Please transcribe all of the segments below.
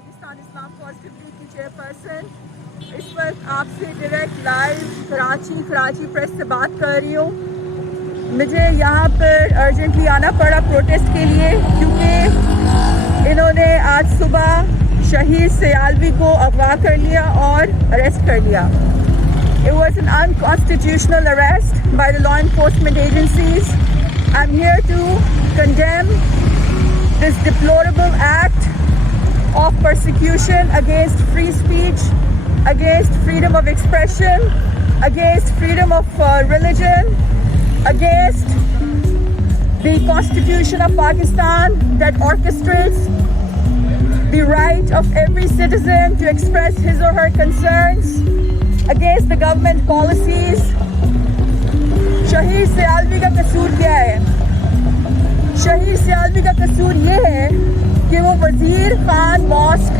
पाकिस्तान इस्लाम positive की chairperson. इस वक्त आपसे डायरेक्ट लाइव कराची प्रेस से बात कर रही हूँ। मुझे यहाँ पर अर्जेंटली आना पड़ा प्रोटेस्ट के लिए क्योंकि इन्होंने आज सुबह शहीर सियालवी को अगवा कर लिया और अरेस्ट कर लिया। It was an unconstitutional arrest by the law enforcement agencies. I'm here to condemn this deplorable act of persecution against free speech, against freedom of expression, against freedom of religion, against the Constitution of Pakistan that orchestrates the right of every citizen to express his or her concerns, against the government policies. Shaheer Sialvi का कसूर क्या है? शहीर सियालवी का कसूर ये है कि वो वजीर खान मॉस्क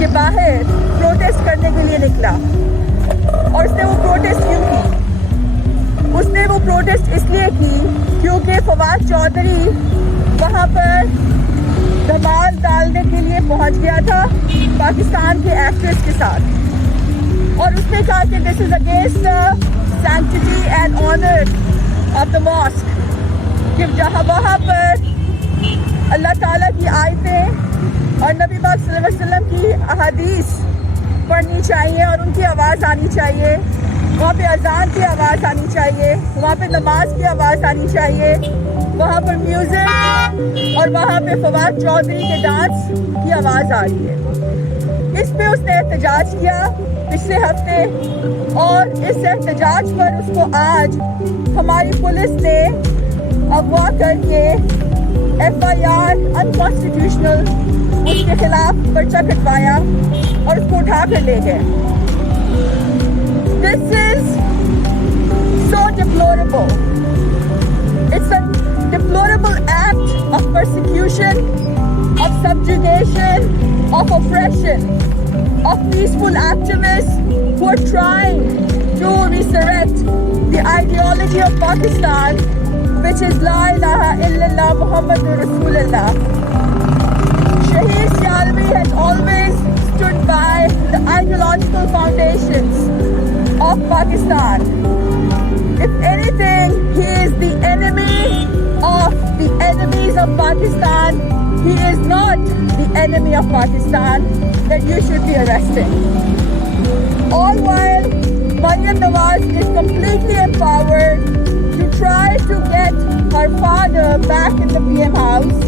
के बाहर प्रोटेस्ट करने के लिए निकला। और उसने वो प्रोटेस्ट क्यों की? उसने वो प्रोटेस्ट इसलिए की क्योंकि फवाद चौधरी वहाँ पर धमाल डालने के लिए पहुँच गया था पाकिस्तान के एक्टर्स के साथ। और उसने कहा कि this is against the sanctity and honour of the mosque, कि जहाँ वहाँ पर अल्लाह ताला की आयतें और नबी पाक सल्लल्लाहु अलैहि वसल्लम की अहादीस पढ़नी चाहिए और उनकी आवाज़ आनी चाहिए। वहाँ पे अजान की आवाज़ आनी चाहिए, वहाँ पे नमाज की आवाज़ आनी चाहिए, वहाँ पर म्यूज़िक और वहाँ पे फवाद चौधरी के डांस की आवाज़ आ रही है। इस पे उसने एहतजाज किया पिछले हफ्ते और इस एहतजाज पर उसको आज हमारी पुलिस ने अगवा करके FIR अनकॉन्स्टिट्यूशनल उसके खिलाफ पर्चा कटवाया और उसको उठा कर ले गए। This is so deplorable. It's a deplorable act of persecution, of subjugation, of oppression, of peaceful activists who are trying to resurrect the ideology of Pakistan, which is La ilaha illallah Muhammadur Rasulullah. Shahir Sialvi has always stood by the ideological foundations of Pakistan. If anything, he is the enemy of the enemies of Pakistan. He is not the enemy of Pakistan that you should be arresting. All while Navaz is completely empowered to try to get her father back in the PM house.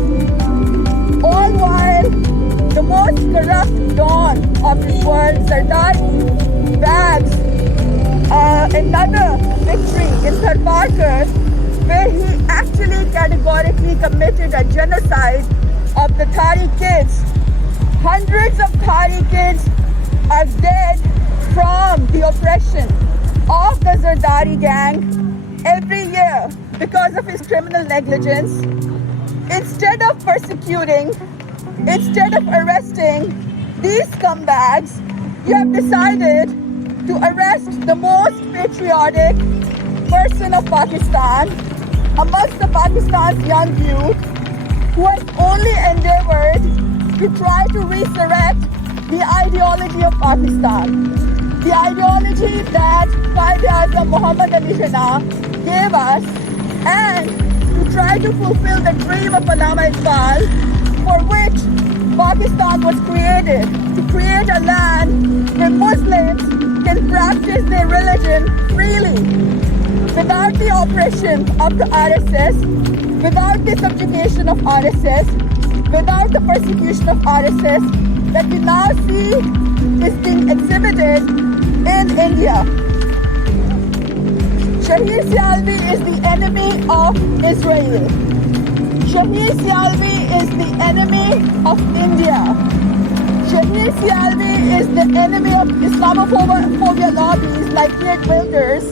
All while the most corrupt don of this world, Zardari, bags another victory in Parker, where he actually categorically committed a genocide of the Thari kids. Hundreds of Thari kids are dead from the oppression of the Zardari gang every year because of his criminal negligence. Instead of persecuting, instead of arresting these scumbags, you have decided to arrest the most patriotic person of Pakistan amongst the Pakistan's young youth, who has only endeavored to try to resurrect the ideology of Pakistan, the ideology that Quaid-e-Azam Muhammad Ali Jinnah gave us, and to try to fulfill the dream of Allama Iqbal, for which Pakistan was created, to create a land where Muslims can practice their religion freely, without the oppression of the RSS, without the subjugation of RSS, without the persecution of RSS that we now see is being exhibited in India. Shahir Sialvi is the enemy of Israel. Shahir Sialvi is the enemy of India. Shahir Sialvi is the enemy of Islamophobia lobbies like Geert Wilders.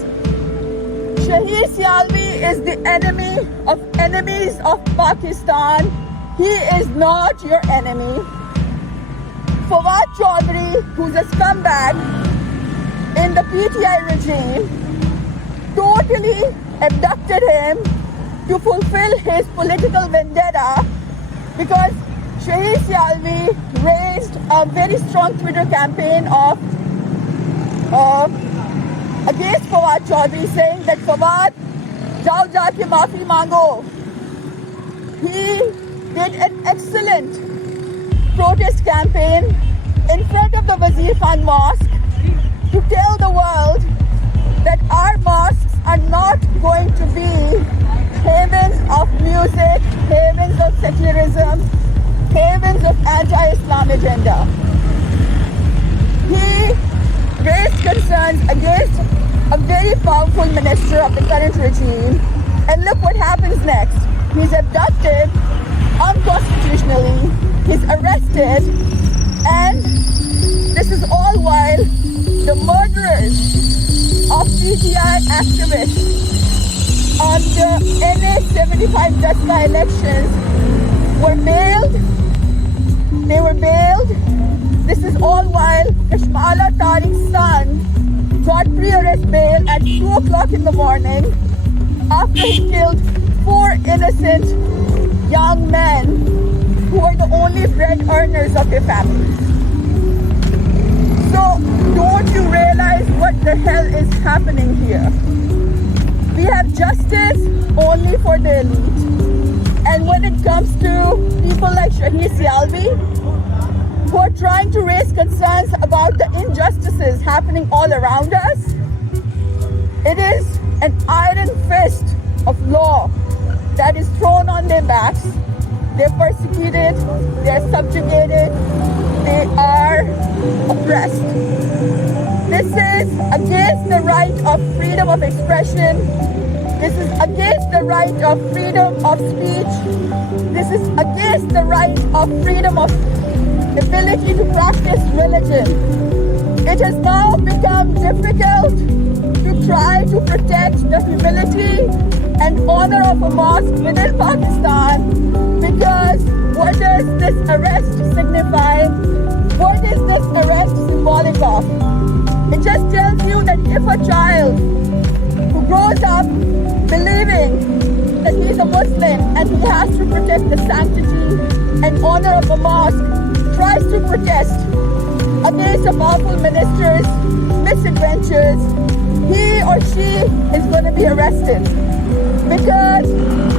Shahir Sialvi is the enemy of enemies of Pakistan. He is not your enemy. Fawad Chaudhry, who's a scumbag in the PTI regime, totally abducted him to fulfill his political vendetta because Shahir Siyalvi raised a very strong Twitter campaign of against Fawad Chaudhry, saying that Fawad, jao jaake maafi mango. He did an excellent protest campaign in front of the Wazir Khan Mosque to tell the world that our mosques are not going to be havens of music, havens of secularism, havens of anti-Islam agenda. He raised concerns against a very powerful minister of the current regime, and look what happens next. He's abducted unconstitutionally, he's arrested, and this is all while the murderers of PTI activists on the NA 75 Daspa elections were bailed. They were bailed. This is all while Kashmala Tariq's son got pre-arrest bail at 2 o'clock in the morning after he killed 4 innocent young men who are the only bread earners of their families. So don't you realize what the hell is happening here? We have justice only for the elite. And when it comes to people like Shahir Siyalvi, who are trying to raise concerns about the injustices happening all around us, it is an iron fist of law that is thrown on their backs. They're persecuted, they're subjugated, they are oppressed. This is against the right of freedom of expression. This is against the right of freedom of speech. This is against the right of freedom of ability to practice religion. It has now become difficult to try to protect the humility and honor of a mosque within Pakistan, because what does this arrest signify? What is this arrest symbolic of? It just tells you that if a child who grows up believing that he is a Muslim and he has to protect the sanctity and honor of a mosque tries to protest against a powerful minister's misadventures, he or she is going to be arrested. Because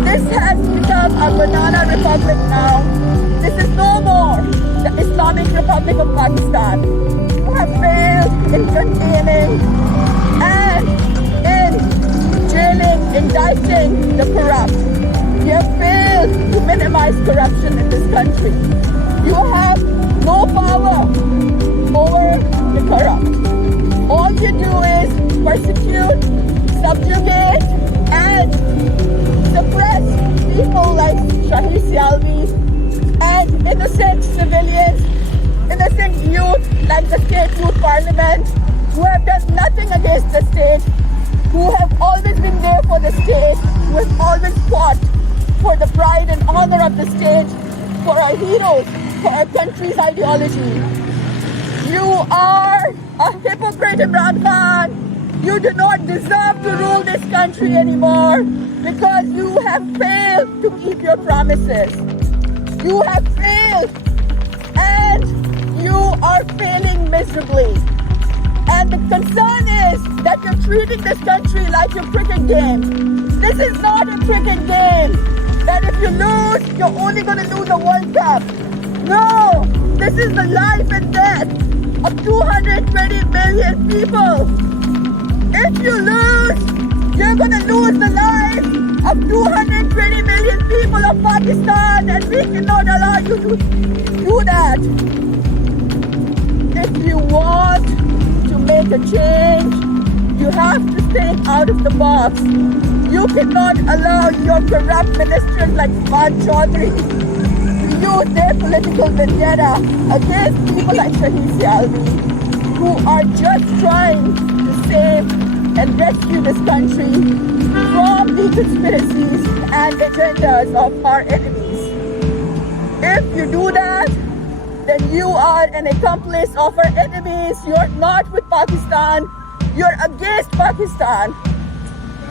this has become a banana republic now. This is no more the Islamic Republic of Pakistan. You have failed in containing and in jailing, indicting the corrupt. You have failed to minimize corruption in this country. You have no power over the corrupt. All you do is persecute, subjugate, and suppress people like Shahir Siyalvi and innocent civilians, innocent youth like the State Youth Parliament, who have done nothing against the state, who have always been there for the state, who have always fought for the pride and honor of the state, for our heroes, for our country's ideology. You are a hypocrite, Imran Khan. You do not deserve to rule this country anymore because you have failed to keep your promises. You have failed, and you are failing miserably. And the concern is that you're treating this country like a cricket game. This is not a cricket game that if you lose, you're only going to lose a World Cup. No, this is the life and death of 220 million people. If you lose, you're going to lose the lives of 220 million people of Pakistan, and we cannot allow you to do that. If you want to make a change, you have to think out of the box. You cannot allow your corrupt ministers like Fawad Chaudhry to use their political vendetta against people like Shahir Siyalvi, who are just trying to save and rescue this country from the conspiracies and agendas of our enemies. If you do that, then you are an accomplice of our enemies. You're not with Pakistan, you're against Pakistan.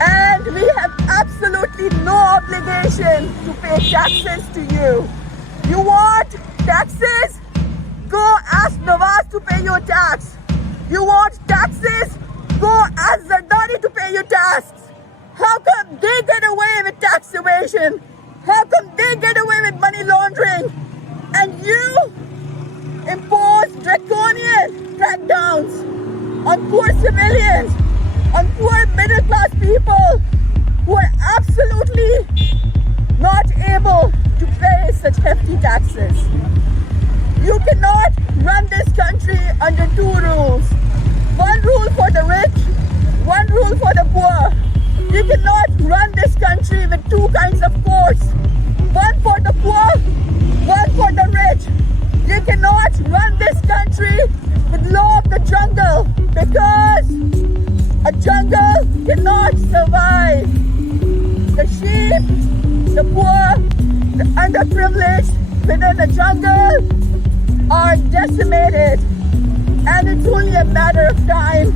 And we have absolutely no obligation to pay taxes to you. You want want taxes? Go ask Nava's to pay your tax. You want taxes? Go ask Zardari to pay your tax. How come they get away with tax evasion? How come they get away with money laundering? And you impose draconian crackdowns on poor civilians, on poor middle class people who are absolutely not able to pay such hefty taxes. You cannot run this country under two rules. One rule for the rich, one rule for the poor. You cannot run this country with two kinds of courts. One for the poor, one for the rich. You cannot run this country with law of the jungle, because a jungle cannot survive. The sheep, the poor, the underprivileged within the jungle are decimated. And it's only a matter of time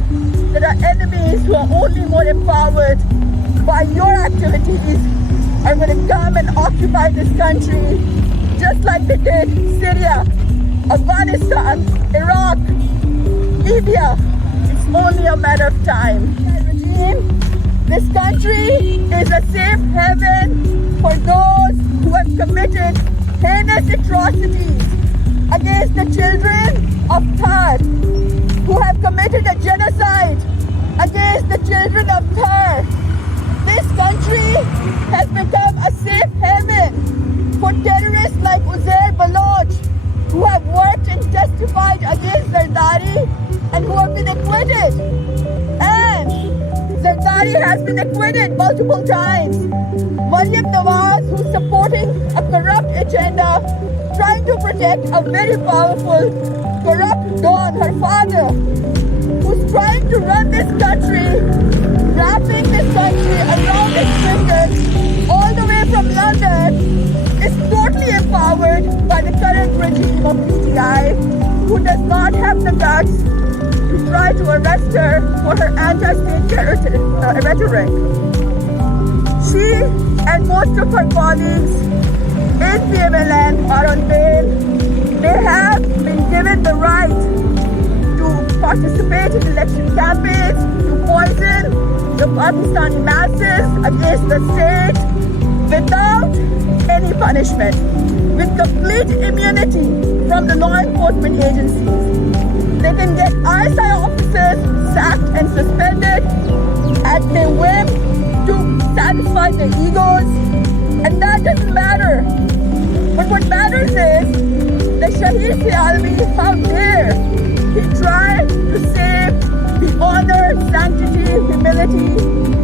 that our enemies, who are only more empowered by your activities, are going to come and occupy this country just like they did Syria, Afghanistan, Iraq, Libya. It's only a matter of time. This country is a safe haven for those who have committed heinous atrocities against the children of Thar, who have committed a genocide against the children of Thar. This country has become a safe haven for terrorists like Uzair Baloch, who have worked and testified against Zardari and who have been acquitted. And Zardari has been acquitted multiple times. Maryam Navaz, who's supporting a corrupt agenda, trying to protect a very powerful, corrupt Don, her father, who's trying to run this country, wrapping this country around its fingers, all the way from London, is totally empowered by the current regime of PTI, who does not have the guts to try to arrest her for her anti-state rhetoric. She and most of her colleagues in PMLN are on bail. They have been given the right to participate in election campaigns, to poison the Pakistani masses against the state without any punishment, with complete immunity from the law enforcement agencies. They can get ISI officers sacked and suspended at their whim to satisfy their egos, and that doesn't matter. But what matters is that Shahir Siyalvi, how dare he try to save the honor, sanctity, humility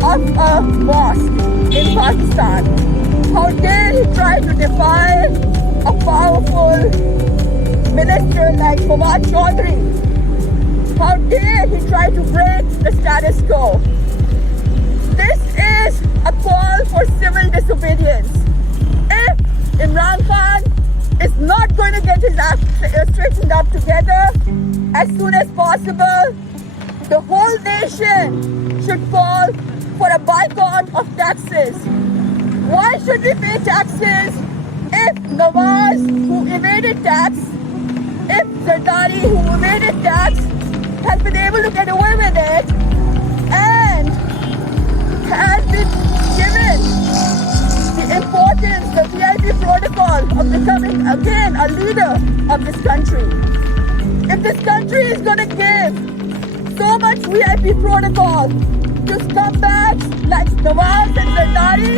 of a mosque in Pakistan. How dare he try to defy a powerful minister like Fawad Chaudhry. How dare he try to break the status quo. This is a call for civil disobedience. If Imran Khan is not going to get his act straightened up together as soon as possible, the whole nation should call for a boycott of taxes. Why should we pay taxes if Navaz, who evaded tax, if Zardari, who evaded tax, has been able to get away with it and has been given the importance, the VIP protocol of becoming again a leader of this country? If this country is going to give so much VIP protocol to scumbags like Navaz and Zardari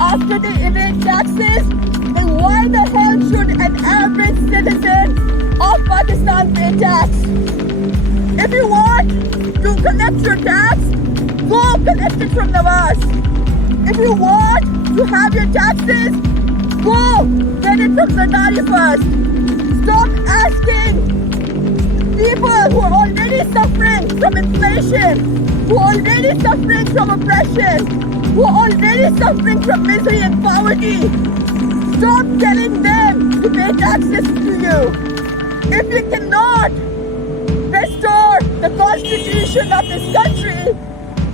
after they evade taxes, then why the hell should an average citizen of Pakistan pay tax? If you want to collect your tax, go collect it from Navaz. If you want to have your taxes, go get it from Zardari first. Stop asking people who are already suffering from inflation, who are already suffering from oppression, who are already suffering from misery and poverty. Stop telling them to pay taxes to you. If you cannot restore the constitution of this country,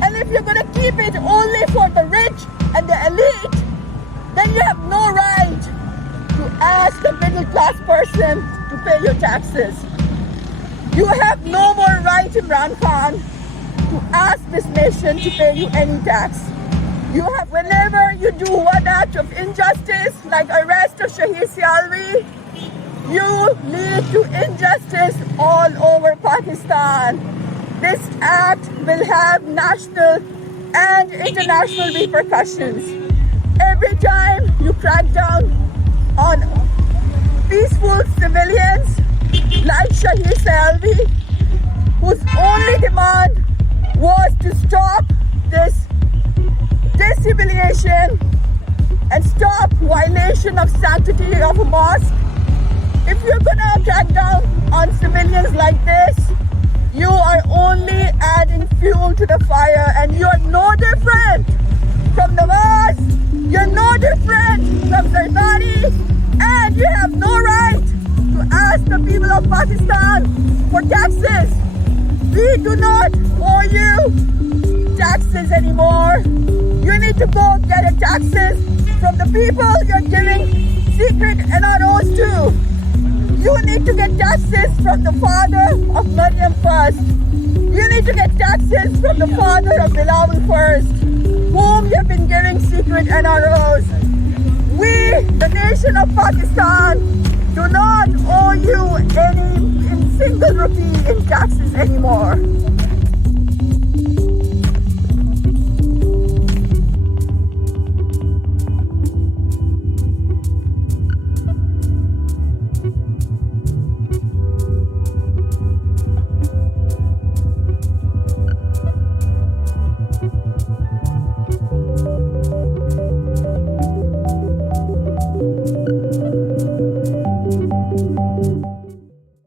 and if you're going to keep it only for the rich and the elite, then you have no right to ask a middle class person to pay your taxes. You have no more right, Imran Khan, to ask this nation to pay you any tax. You have, whenever you do one act of injustice, like arrest of Shahir Siyalvi, you lead to injustice all over Pakistan. This act will have national and international repercussions. Every time you crack down on peaceful civilians like Shahir Siyalvi, whose only demand was to stop this humiliation and stop violation of sanctity of a mosque. If you're gonna crack down on civilians like this, you are only adding fuel to the fire, and you're no different from Navaz, you're no different from Zardari, and you have no right to ask the people of Pakistan for taxes. We do not owe you taxes anymore. You need to go get your taxes from the people you're giving secret NROs to. You need to get taxes from the father of Maryam first. You need to get taxes from the father of Bilal first, whom you've been giving secret NROs. We, the nation of Pakistan, do not owe you any single rupee in taxes anymore.